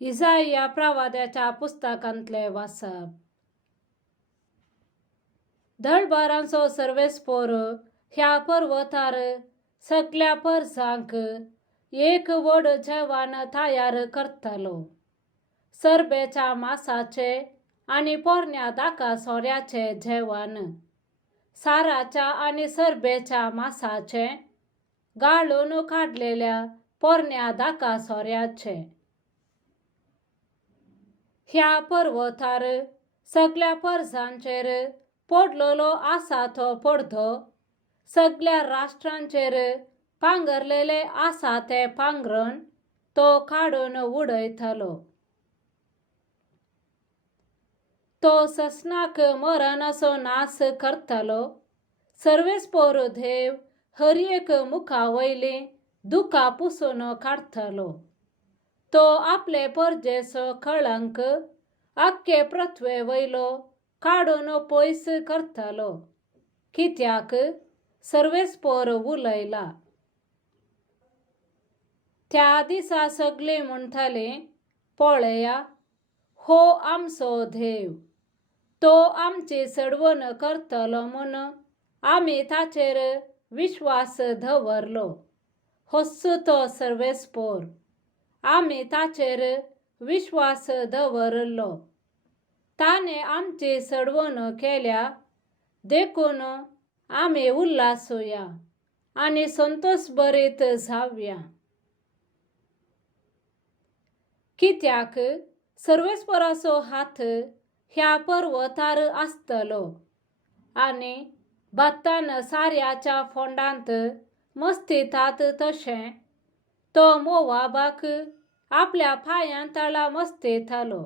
इसाया प्रवाद्याच्या पुस्तकांतले वाचप. धडबारांचो सर्वेस्पोर ह्या पर्वतार सगळ्या परसांक एक व्हड जेवण तयार करतलो. सरबेच्या मासाचे आणि पोरण्या दाका सोऱ्याचे जेवण, साराच्या आणि सरबेच्या मासाचे, गाळून काढलेल्या पोरण्या दाका सोऱ्याचे. ह्या पर्वतार सगळ्या परसांचेर पडलेलो आसा तो पडधो, सगळ्या राष्ट्रांचेर पांगरलेले आसा ते पांगरण तो काडून उडयतलो. तो ससनाक मरणाचो नाश करतलो. सर्वेस्पोर देव हर एक मुखावयली दुखा पुसून काढतलो. तो आपले परजेचो कळंक आख्खे पृथ्वे वयलो काडून पयस करतलो, कित्याक सर्वेस्पोर उलयला. त्या दिसा सगळीं म्हणटली, पळया, हो आमचो देव. तो आमची सडवण करतलो म्हूण आमी ताचेर विश्वास दवरलो. होच तो सर्वेस्पोर, आमी ताचेर विश्वास दवरलो. ताणे आमची सडवण केल्या देखून आमी उल्हासूया आणि संतोष भरीत जावया. कित्याक सर्वेस्पोराचो हात ह्या पर्वतार आसतलो आणि भत्तान साऱ्याच्या फोंडांत मस्तितात तशें तो मोवाबाक आपल्या पांयां तळा मस्तितलो.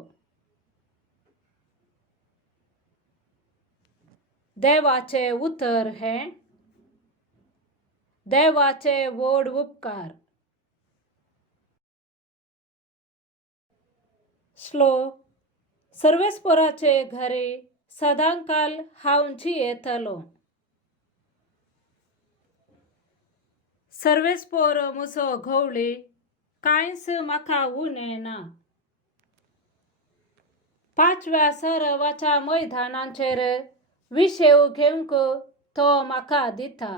देवाचे उतर हे. देवाचे व्हड उपकार. श्लोक. सर्वेस्पोराचे घरी सदांकाल हांव जियेतलो. सर्वेस्पोर म्हजो घोवळी, कांयच म्हाका उणें. पांचव्या सरावाच्या मैदानांचेर विशेव घेवंक तो म्हाका दिता.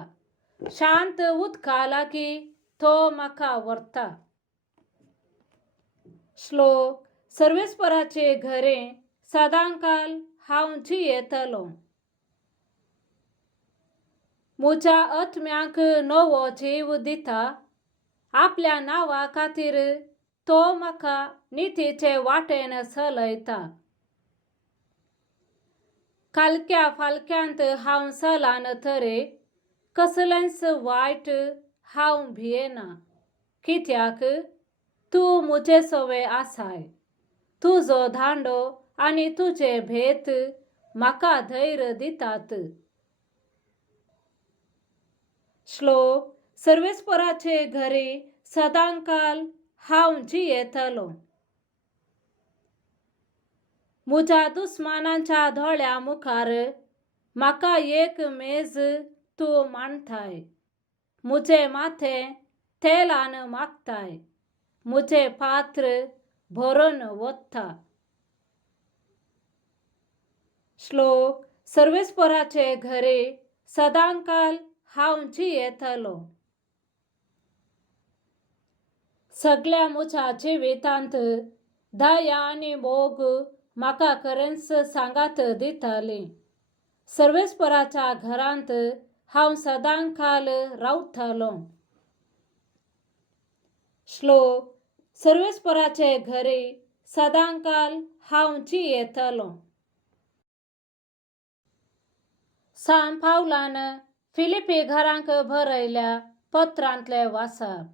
शांत उदका लागीं तो म्हाका व्हरता. श्लोक. सर्वेस्पोराचे घरी सदांकाल हांव जियेतलो. म्हज्या आत्म्याक नवो जीव दिता. आपल्या नांवा खातीर तो म्हाका नितीचे वाटेन चलयता. कालक्या फालक्यांत हांव चलान तरी कसलेंच वायट हांव भियेना, कित्याक तूं म्हजे सोबे आसाय. तुजो धांडो आनी तुजे भेत म्हाका धैर्य दितात. श्लोक. सर्वेस्पोराचे घरी सदांकाल हांव जियेतलो. म्हज्या दुस्मानांच्या दोळ्या मुखार म्हाका एक मेज तूं मांडताय. म्हजे माथे तेलान माखताय. म्हजे पात्र भरून वता. श्लोक. सर्वेस्पोराचे घरी सदांकाल हांव जियेतलो. सगळ्या म्हज्या जिवितांत दया आनी मोग म्हाका खरेंच सांगात दितली. सर्वेस्पोराच्या घरांत हांव सदांकाल रावतलो. श्लोक. सर्वेस्पोराचे घरी सदांकाल हांव जियेतलो. सांत पावलान फिलिपी घरांक बरयल्या पत्रांतले वाचप.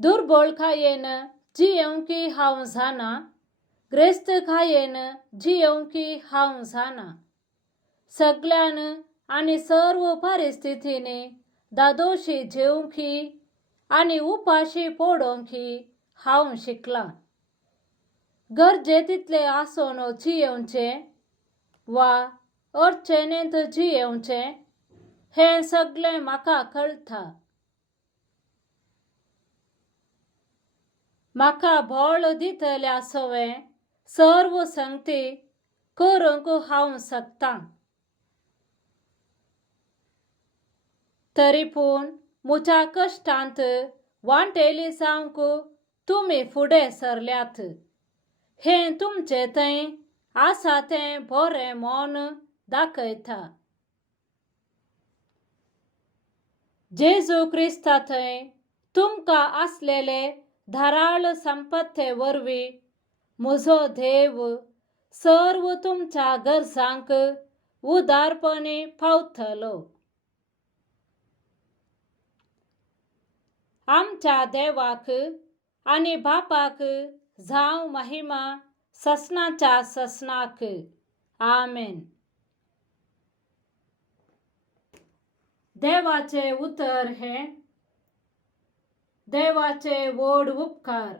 दुर्बळकायेन जियेवंकी हांव जाना, ग्रेस्तकायेन जियेवंकी हांव जाना. सगळ्यान आनी सर्व परिस्थितींनी दादोशी जेवंकी आनी उपाशी पडोवंकी हांव शिकलां. गरजे तितले आसून जियेवचें वा अडचणेंत जियेवचें हें सगळें म्हाका कळटा. म्हाका बोळ दितल्या सवे सर्व संगती करूंक हांव शकतां. तरी पूण म्हज्या कश्टांत वांटेली जावंक तुमी फुडें सरल्यात. हें तुमचें थंय आसा तें बरें मोन दाखयता. जेजू क्रिस्ता थंय तुमकां आसलेले धाराळ संपत्ते वरवीं म्हजो देव सर्व तुमच्या गरजांक उदारपणी पावतलो. आमच्या देवाक आनी बापाक जावं महिमा ससनाच्या ससनाक. आमेन. देवाचे उतर हे देवाचे व्हड उपकार.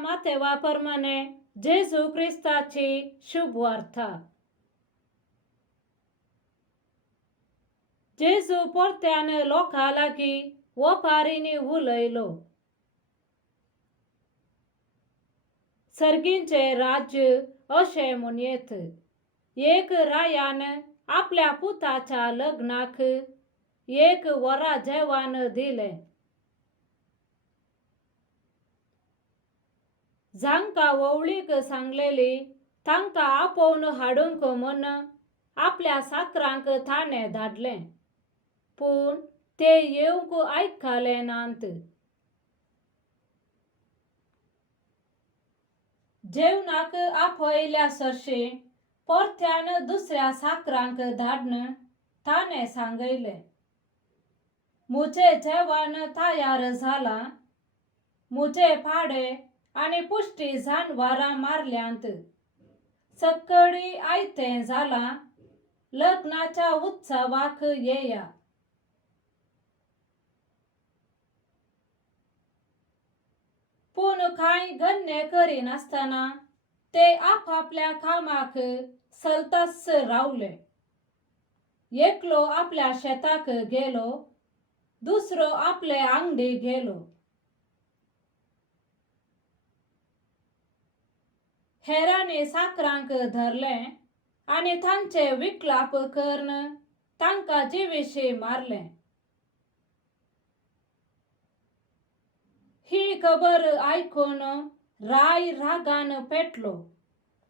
मातेवाप्रमाणे जेजू क्रिस्ताची शुभ वार्ता. जेजू परत्यान लोकां लागीं ओपारींनी उलयलो. सर्गींचे राज्य अशें म्हणयत. एक रायान आपल्या पुताच्या लग्नाक 1 वरा जेवण दिलें. जांकां वोवळीक सांगलेली तांकां आपोवन हाडूंक म्हूण आपल्या साकरांक ताणें धाडलें. पूण ते येवंक आयकले नात. जेवणाक आपयल्या सरशी परत्यान दुसऱ्या साकरांक धाडन ताणें सांगयलें, म्हजें जेवण तयार जालां. म्हजे पाडे आनी पुष्टी जानवरां मारल्यांत. सक्कळी आयतें जालां. लग्नाच्या उत्सवाक येया. पूण कांय गन्य करिनासतना ते आपापल्या कामाक सलतस रावले. एकलो आपल्या शेताक गेलो, दुसरो आपले आंगडी गेलो. हेरांनी साकरांक धरलें आनी तांचे विकलाप करून तांकां जिवीशी मारलें. ही खबर आयकून राय रागान पेटलो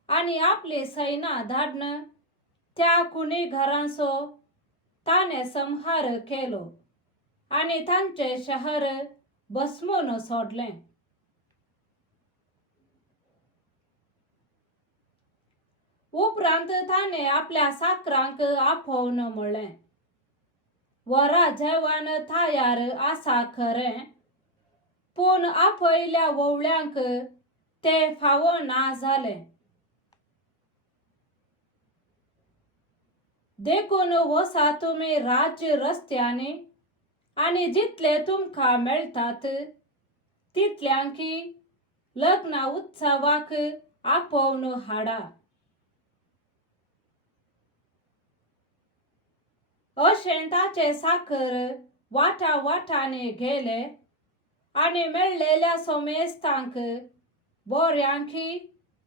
आनी आपली सैना धाडन त्या कुणीघरांचो ताणें संहार केलो आनी तांचे शहर भस्मून सोडलें. उपरांत ताणें आपल्या साकरांक आपोवन म्हणलें, वरा जेवण तयार आसा खरें, पूण आपयल्या वोवळ्यांक तें फावो ना जालें. देखून वसा तुमी राज्य रस्त्यांनी आनी जितले तुमकां मेळटात तितल्यांकी लग्न उत्सवाक आपोवन हाडा. अशें ताचे साकर वाटांनी गेले आनी मेळ्ळेल्या सोमेस्तांक बोऱ्यांकी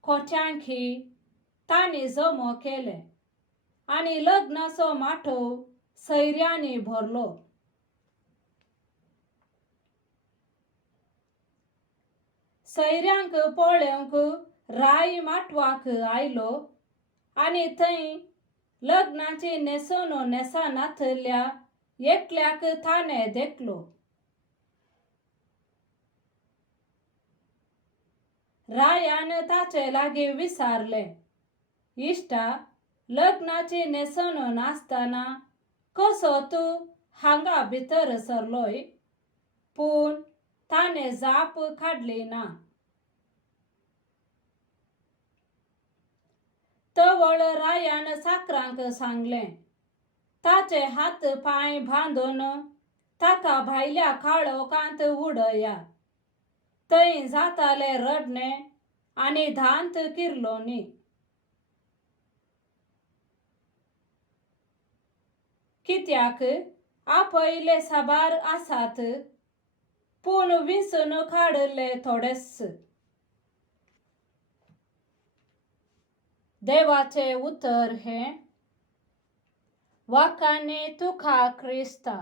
खोट्यांकी तांणी जमो केले आनी लग्नाचो माठो सैर्यांनी भरलो. सैर्यांक पळोवंक राय माटवाक आयलो आनी थंय लग्नाची नेसून नेसानाथल्या एकल्याक ताणें देखलो. रायान ताचे लागीं विचारलें, इश्टा, लग्नाची नेसून नासतना कसो तूं हांगा भितर सरलोय? पूण ताणें जाप काडली ना. तवळ रायान साकरांक सांगलें, ताचे हात पांय बांदून ताका भायल्या काळोखांत उडया. थंय जातालें रडणें आनी दांत किर्लोनी. कित्याक आपयले साबार आसात पूण विसून काढले थोडेस. देवाचे उत्तर हे वाकाने तुका क्रिस्ता.